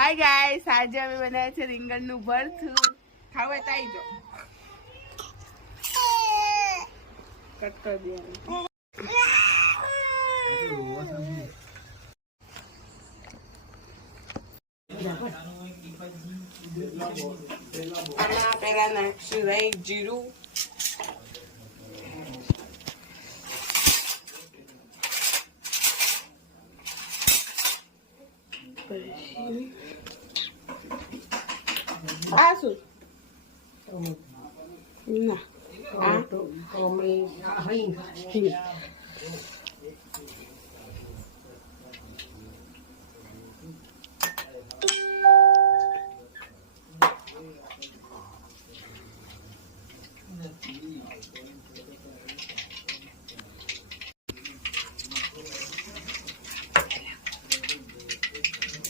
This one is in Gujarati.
હાય ગાઈસ, આજે અમે બનાવ્યા છે રીંગણનું ભરથું. ખાવે તો આવી જાઓ. કટ કરી દે. આમાં પેલા નાખશું રાઈ જીરું, આ શું ના